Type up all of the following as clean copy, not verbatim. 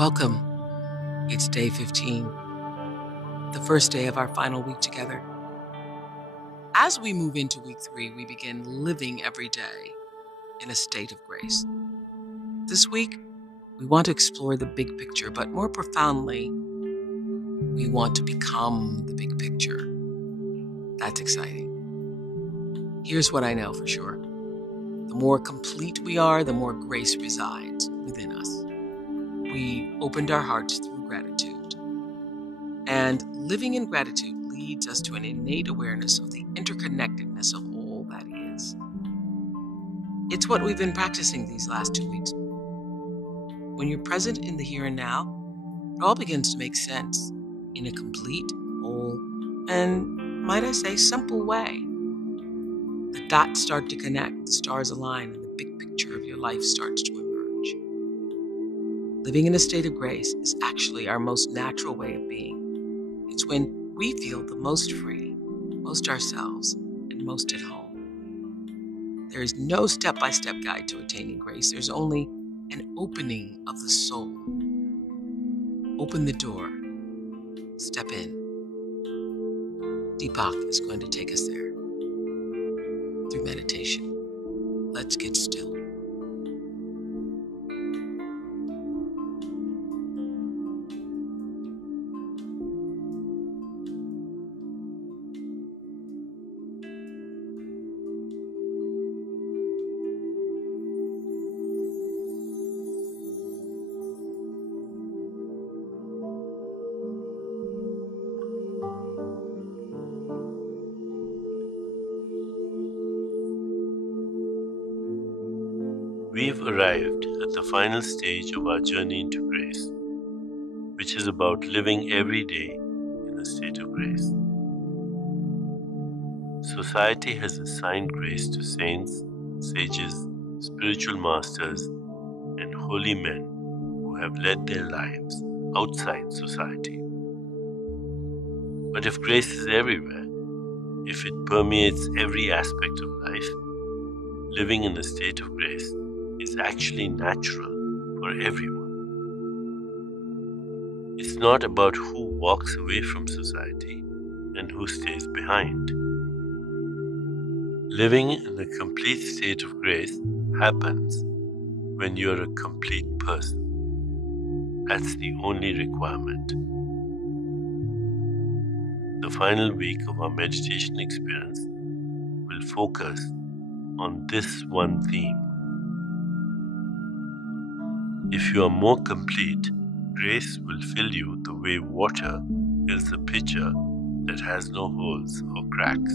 Welcome. It's day 15, the first day of our final week together. As we move into week 3, we begin living every day in a state of grace. This week, we want to explore the big picture, but more profoundly, we want to become the big picture. That's exciting. Here's what I know for sure. The more complete we are, the more grace resides within us. We opened our hearts through gratitude. And living in gratitude leads us to an innate awareness of the interconnectedness of all that is. It's what we've been practicing these last 2 weeks. When you're present in the here and now, it all begins to make sense in a complete, whole, and might I say, simple way. The dots start to connect, the stars align, and the big picture of your life starts to emerge. Living in a state of grace is actually our most natural way of being. It's when we feel the most free, most ourselves, and most at home. There is no step-by-step guide to attaining grace. There's only an opening of the soul. Open the door. Step in. Deepak is going to take us there through meditation. Let's get still. We've arrived at the final stage of our journey into grace, which is about living every day in a state of grace. Society has assigned grace to saints, sages, spiritual masters, and holy men who have led their lives outside society. But if grace is everywhere, if it permeates every aspect of life, living in a state of grace is actually natural for everyone. It's not about who walks away from society and who stays behind. Living in a complete state of grace happens when you're a complete person. That's the only requirement. The final week of our meditation experience will focus on this one theme. If you are more complete, grace will fill you the way water fills a pitcher that has no holes or cracks.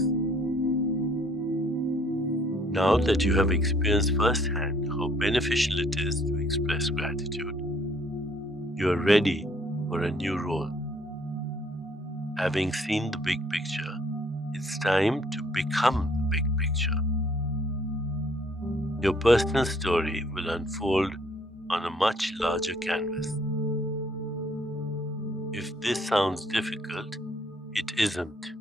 Now that you have experienced firsthand how beneficial it is to express gratitude, you are ready for a new role. Having seen the big picture, it's time to become the big picture. Your personal story will unfold on a much larger canvas. If this sounds difficult, it isn't.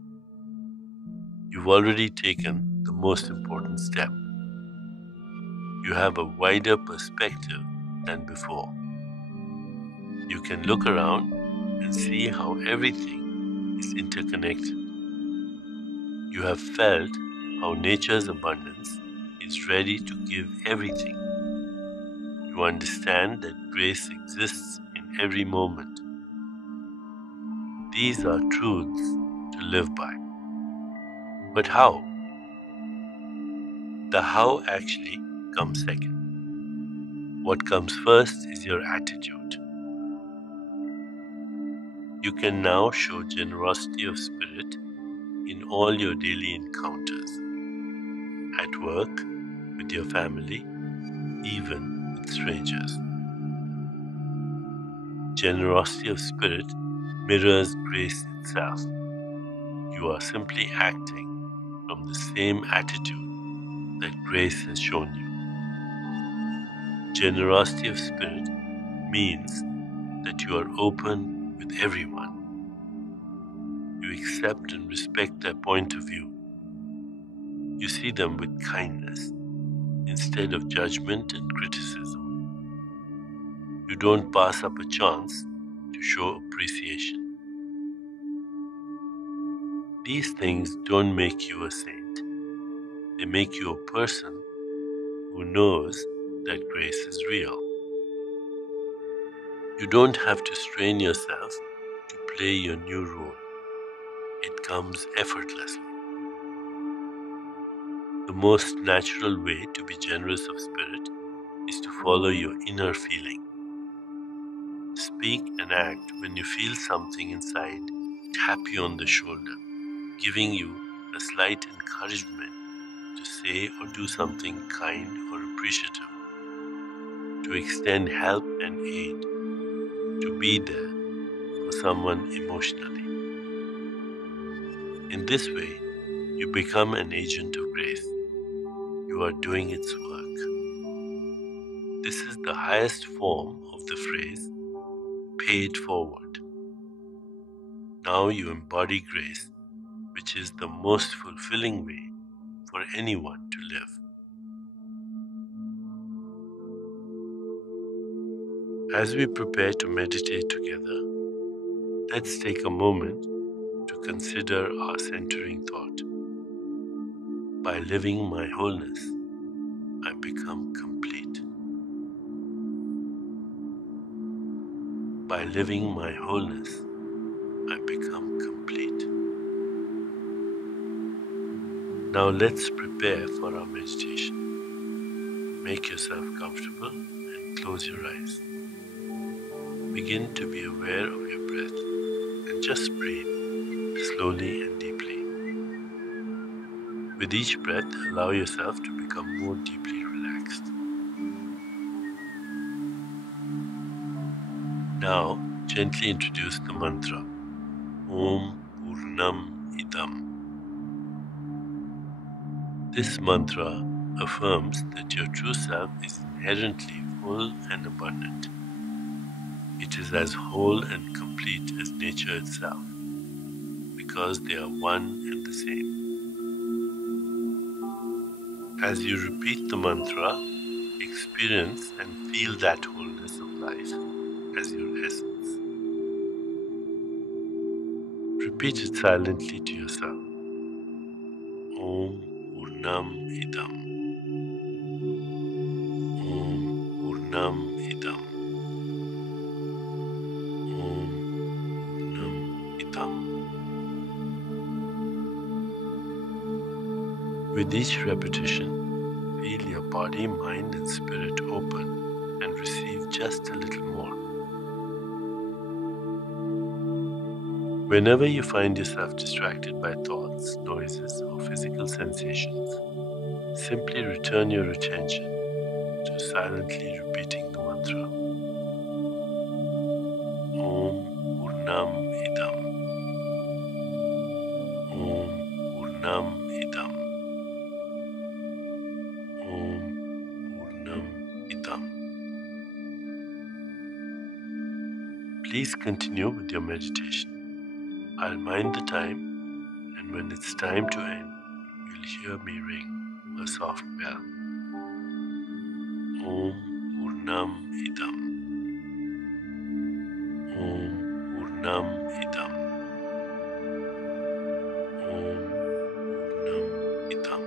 You've already taken the most important step. You have a wider perspective than before. You can look around and see how everything is interconnected. You have felt how nature's abundance is ready to give everything. You understand that grace exists in every moment. These are truths to live by. But how? The how actually comes second. What comes first is your attitude. You can now show generosity of spirit in all your daily encounters, at work, with your family, even with strangers. Generosity of spirit mirrors grace itself. You are simply acting from the same attitude that grace has shown you. Generosity of spirit means that you are open with everyone. You accept and respect their point of view. You see them with kindness instead of judgment and criticism. You don't pass up a chance to show appreciation. These things don't make you a saint. They make you a person who knows that grace is real. You don't have to strain yourself to play your new role. It comes effortlessly. The most natural way to be generous of spirit is to follow your inner feeling. Speak and act when you feel something inside tap you on the shoulder, giving you a slight encouragement to say or do something kind or appreciative, to extend help and aid, to be there for someone emotionally. In this way, you become an agent of grace. You are doing its work. This is the highest form of the phrase, pay it forward. Now you embody grace, which is the most fulfilling way for anyone to live. As we prepare to meditate together, let's take a moment to consider our centering thought. By living my wholeness, I become complete. By living my wholeness, I become complete. Now let's prepare for our meditation. Make yourself comfortable and close your eyes. Begin to be aware of your breath and just breathe slowly and deeply. With each breath, allow yourself to become more deeply relaxed. Now, gently introduce the mantra Om Purnam Idam. This mantra affirms that your true self is inherently full and abundant. It is as whole and complete as nature itself, because they are one and the same. As you repeat the mantra, experience and feel that wholeness of life as your essence. Repeat it silently to yourself. Om Purnam Idam. Om Purnam Idam. Om Purnam Idam. With each repetition, feel your body, mind, and spirit open and receive just a little more. Whenever you find yourself distracted by thoughts, noises, or physical sensations, simply return your attention to silently repeating the mantra Om Purnam Idam. Om Purnam Idam. Om Purnam Idam. Please continue with your meditation. I'll mind the time, and when it's time to end, you'll hear me ring a soft bell. Om Purnam Idam. Om Purnam Idam. Om Purnam Idam.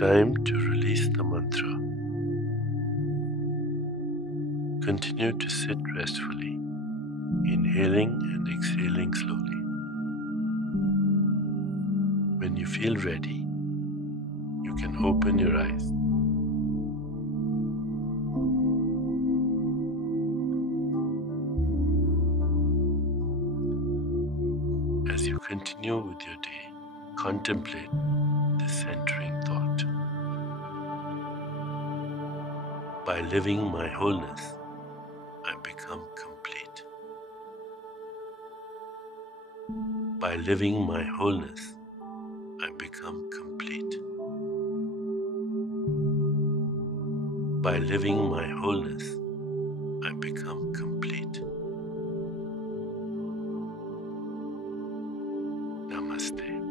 time to release the mantra. Continue to sit restfully, inhaling and exhaling slowly. When you feel ready, you can open your eyes. As you continue with your day, contemplate the centering thought. By living my wholeness, I become complete. By living my wholeness, I become complete. By living my wholeness, I become complete. Namaste.